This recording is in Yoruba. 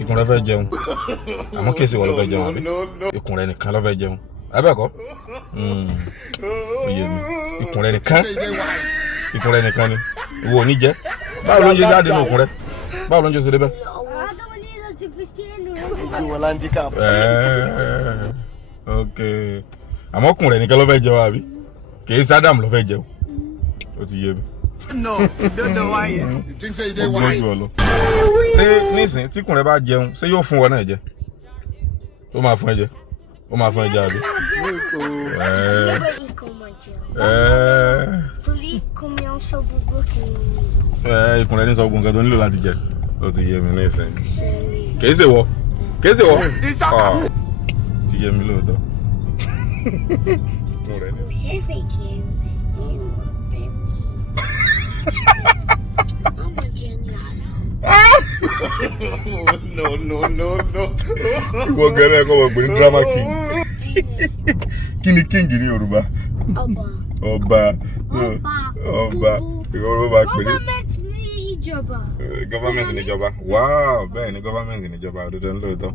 Ikùn rẹ fẹ́ jẹun. Àmọ́ kí èsì wọ́n ló fẹ́ jẹun àbí? Ikùn rẹ nìkan ló fẹ́ jẹun. Abẹ́ẹ̀kọ́? Oyè mi. Ikùn rẹ nìkan. Ikùn rẹ nìkan ni. Ìwọ ò ní jẹ. Báwo ló ń jẹ jáde nínú ikùn rẹ? Báwo ló ń jẹ ṣe débẹ̀? Okay. Àmọ́ ikùn rẹ nìkan ló fẹ́ jẹun àbí? Kì í sádàm ló fẹ́ jẹun. Ó ti yé mi. No, you don't know why yet. You think say they why? Ṣé nísìn tí ikùn rẹ bá jẹun, ṣé yóò fún ọ náà jẹ? Ó máa fún ẹ jẹ. Ó máa fún ẹ jẹ àbí? Ikùn rẹ ní sọ gbogbo nǹkan tó nílò láti jẹ. Ó ti yé mi nísìn. Kìí ṣe wọ. Kìí ṣe wọ. Ti yé mi lóòótọ́. Ikùn rẹ ní. No. Ìwọ gẹ́rẹ́ ẹ̀kọ́ wọ̀ pé ní drama king. Kí ni king ní Yorùbá? Ọba. Yorùbá pè ní. Government ní ìjọba. Wow, bẹ́ẹ̀ ni government ní ìjọba òdodo ńlọ́ọ̀tọ́.